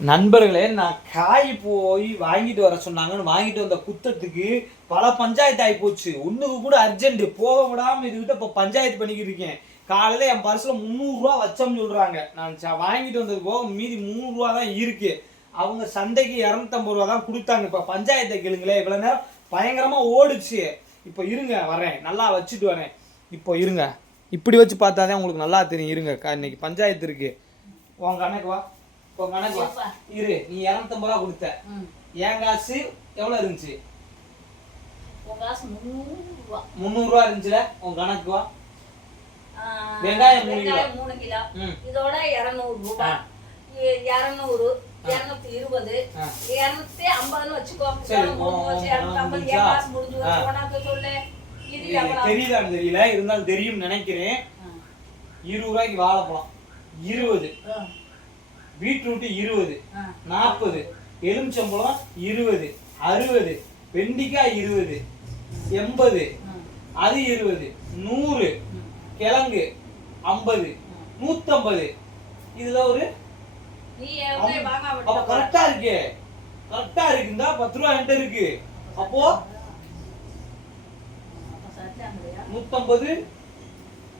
நண்பர்களே, நான் காய் போய் வாங்கிட்டு வர சொன்னாங்கன்னு வாங்கிட்டு வந்த குத்தத்துக்கு பல பஞ்சாயத்து ஆகி போச்சு. ஒண்ணுக்கு கூட அர்ஜென்ட் போக விடாம இதுகிட்ட இப்போ பஞ்சாயத்து பண்ணிக்கிட்டு இருக்கேன். காலையில என் பர்ஸில் 300 ரூபா வச்சோம்னு சொல்றாங்க. நான் வாங்கிட்டு வந்தது போக மீதி 300 ரூபா தான் இருக்கு. அவங்க சந்தைக்கு 250 ரூபா தான் கொடுத்தாங்க. இப்போ பஞ்சாயத்தை கேளுங்களேன். இவ்வளோ நேரம் பயங்கரமா ஓடுச்சு. இப்போ இருங்க வரேன், நல்லா வச்சுட்டு வரேன். இப்போ இருங்க, இப்படி வச்சு பார்த்தாதான் உங்களுக்கு நல்லா தெரியும். இருங்க, இன்னைக்கு பஞ்சாயத்து இருக்கு. உங்க கணக்கு வா, இப்போ கணக்கு வா. இரு, நீ 250 ரூபா கொடுத்த, என் காசு எவ்வளோ இருந்துச்சு? 300 ரூபா இருந்துச்சுல. உன் கணக்கு வா. வெங்காயம் 3 கிலோ, இதோட 200 ரூபாய். 200 220 250 வச்சுக்கோ. தெரியுதான்னு தெரியல, இருந்தாலும் தெரியும் நினைக்கிறேன். 20 ரூபாய்க்கு வாழைப்பழம் 20, பீட்ரூட் 20, 40, எலுமிச்சம்பழம் 20, 60, வெண்டிக்காய் 20, 80, அது 20, 100, கிழங்கு 50, 150. இதுல ஒரு கரெக்டா இருக்கு, கரெக்டா இருக்குந்தா 10 ரூபா என்கிட்ட இருக்கு. அப்போ 150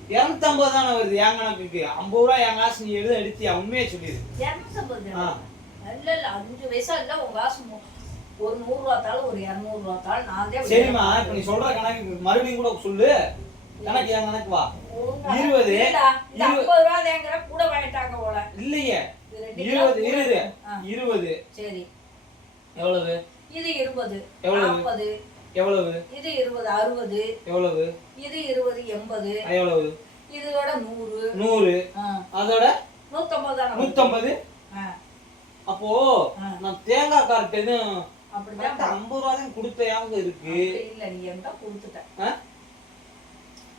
250 தானே வருது என் கணக்குக்கு. 50 ரூபா என் காசு நீ எடுத்தியா? உண்மையை சொல்லிடு. 5 பைசா இல்ல உங்க காசு. ஒரு 100 ரூபா தாள், ஒரு 200 ரூபா தாள். நான் சரிம்மா, இப்ப நீ சொல்ற கணக்கு மறுபடியும் கூட சொல்லு. கணக்கு என் கணக்கு வா. 20 50 ரூபா தேங்கற கூட வாங்கிட்டாங்க போல. இல்லையே, 20 20. சரி, எவ்வளவு? இது 20. எவ்வளவு? 40. எவ்வளவு? இது 20. 60. எவ்வளவு? இது 20. 80. எவ்வளவு? இதோட 100. 100. அதோட 150 தான. 150. அப்போ நான் தேங்காய் கார்ட்டேன்னு அப்படிதான் 50 ரூபா தான் கொடுத்தையாங்க இருக்கு. இல்ல, நீ எங்க கொடுத்துட்ட?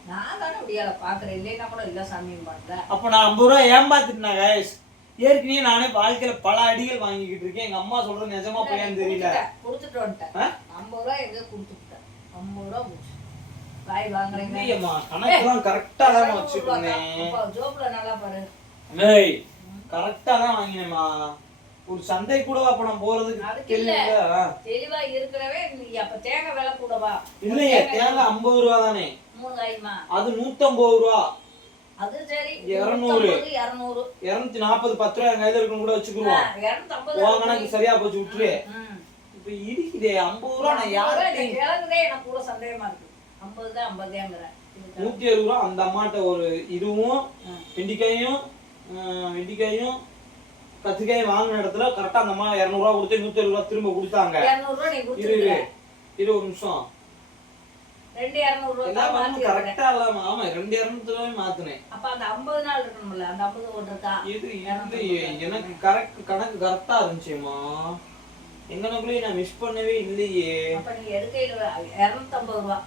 நான் தானே அப்படியால பாக்குறேன். இல்லைன்னா கூட இல்ல சாமி மாட்டேன். அப்போ நான் 50 ரூபா ஏமாத்திட்டேன் गाइस. ஏற்கனவே நானே வாழ்க்கையில பல அடிகள் வாங்கிக்கிட்டு இருக்கேன். எங்க அம்மா சொல்றது நிஜமா பையன் தெரியல. கொடுத்துட்டு வந்துட்டேன். 50 ரூபா எங்க கொடுத்துட்டேன்? 50 ரூபா போச்சு. பாய் வாங்குறீங்க. ஐயம்மா, கணக்குலாம் கரெக்ட்டா தான் வச்சிருக்கேன். அப்பா ஜோப்ல நல்லா பாரு. ஏய், கரெக்ட்டா தான் வாங்கினேம்மா. ஒரு சந்தை கூடவா அப்ப நான் போறதுக்கு தெரியல. தெளிவா இருக்கறவே நீ அப்ப தேங்காய் விலை கூடவா? இல்லையே, தேங்காய் 50 ரூபா தானே. 3 காய்மா. அது 150 ரூபா. அது சரி, 200 240 10 ரூபாய் கையில இருக்கும் கூட வச்சுக்குவோம். 250 உன் கணக்கு சரியா போச்சு, விட்டுரு. இப்ப இருக்குதே 50 ரூபா. நான் யாருக்கு கேளுங்கதே, எனக்கு கூட சந்தேகமா இருக்கு. 50 தான் 50ங்கற. 170 ரூபா. அந்த அம்மாட்ட ஒரு இதுவும் வெண்டிக்காயும் கத்திரிக்காயும் வாங்கின இடத்துல கரெக்டா அந்த அம்மா 200 ரூபா கொடுத்து 170 ரூபா திரும்ப கொடுத்தாங்க. 200 ரூபா நீ கொடுத்துட்ட. இரு ஒரு நிமிஷம். 200 ரூபா தான் மாத்தி கரெக்ட்டா இல்லாம. ஆமா, 200 ரூபாய் மாத்துனேன். அப்ப அந்த 50 நாள் இருக்கணும்ல, அந்த 50 ஓடுறதா? இது எனக்கு கணக்கு கரெக்ட்டா இருந்துச்சுமா. எங்கனக்குள்ளே நான் மிஸ் பண்ணவே இல்லையே. அப்ப நீ எடுக்கையில 250 ரூபா.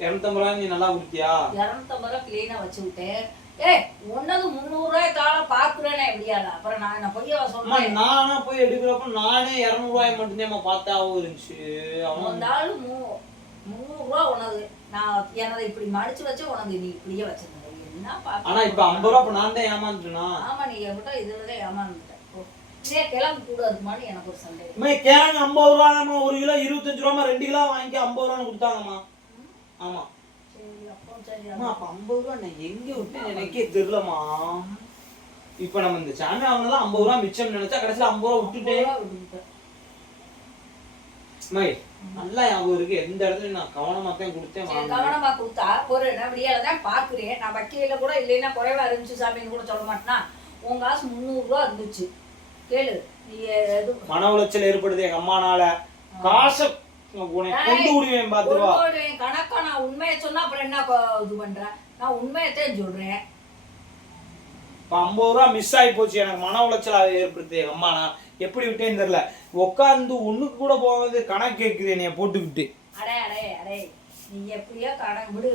250 ரூபாய் நீ நல்லா கொடுத்தியா? 250 ரூபாய் க்ளீனா வச்சு விட்டேன். ஏய், உன்னது 300 ரூபாய் தாள பாக்குறேனே எப்படியால? அப்புறம் நான் என்ன பொய்யா சொல்றேன்? நானா போய் எடுக்கிறப்ப நானே 200 ரூபாய் மட்டும்தான் பார்த்தாவும் இருந்துச்சு. அவன் தாளு 300 ரூபாய் உனது. நான் என்னதை இப்படி மடிச்சு வச்சு உனது நீ இப்படியே வச்சிருந்த. என்ன பாக்க? ஆனா இப்ப 50 ரூபாய் நான் தான் ஏமாந்துட்டேனா? ஆமா, நீ என்கிட்ட இதுலதான் ஏமாந்துட்ட. இதே கிழங்கு கூட இருக்குமான்னு எனக்கு ஒரு சந்தேகம். கிழங்கு 50 ரூபாய்மா. 1 கிலோ 25 ரூபாய், 2 கிலோ வாங்கி 50 ரூபான்னு கொடுத்தாங்கம்மா. ஆமா. அப்ப 50 ரூபா நான் எங்க விட்டு எனக்கே தெரியலமா. இப்ப நம்ம இந்த சேனல் வாங்கினதான் 50 ரூபா மிச்சம் நினைச்சா கடைசியில 50 ரூபா விட்டுட்டேன். நல்லா ஞாபகம் இருக்கு. எந்த இடத்துல நான் கவனமா தான் கொடுத்தேன். கவனமா கொடுத்தா ஒரு விடியாலதான் பாக்குறேன். நான் வக்கையில கூட இல்லைன்னா குறைவா இருந்துச்சு சாமின்னு கூட சொல்ல மாட்டேன்னா. உன் காசு 300 ரூபா இருந்துச்சு. கேளு, நீ மன உளைச்சல் ஏற்படுது எங்க அம்மானால. காசை கொண்டு விடுவேன். 10 ரூபா கணக்கா நான் உண்மையை சொன்னா அப்புறம் என்ன இது பண்றேன்? நான் உண்மையத்தான் சொல்றேன். 50 ரூபா மிஸ் ஆகி போச்சு. எனக்கு மன உளைச்சல் ஏற்படுத்து எங்க அம்மா. நான் எப்படி விட்டேன்னு தெரியல. உட்காந்து ஒண்ணுக்கு கூட போகாது கணக்கு கேக்குது என்னைய போட்டுக்கிட்டு. அடே அடே அடே, நீ எப்படியோ கணக்கு விடு.